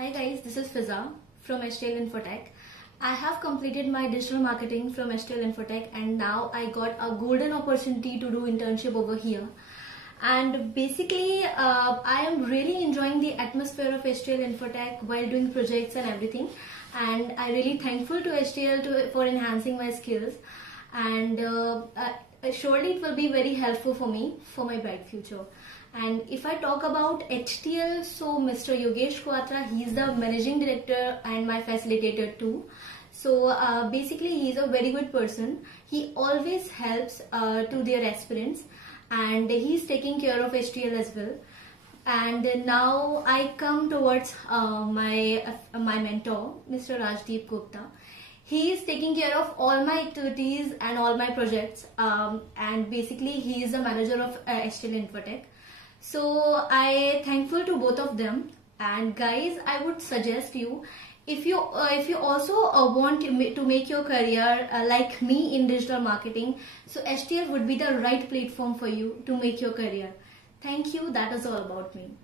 Hi guys, this is Fiza from HTL Infotech. I have completed my digital marketing from HTL Infotech and now I got a golden opportunity to do internship over here. And basically, I am really enjoying the atmosphere of HTL Infotech while doing projects and everything. And I'm really thankful to HTL for enhancing my skills. And surely it will be very helpful for me for my bright future. And if I talk about HTL, so Mr. Yogesh Quatra, he's the managing director and my facilitator too. So basically he's a very good person. He always helps to their aspirants and he's taking care of HTL as well. And now I come towards my mentor, Mr. Rajdeep Gupta. He is taking care of all my activities and all my projects, and basically he is the manager of HTL Infotech. So I thankful to both of them. And guys, I would suggest you, if you also want to make your career like me in digital marketing, so HTL would be the right platform for you to make your career. Thank you. That is all about me.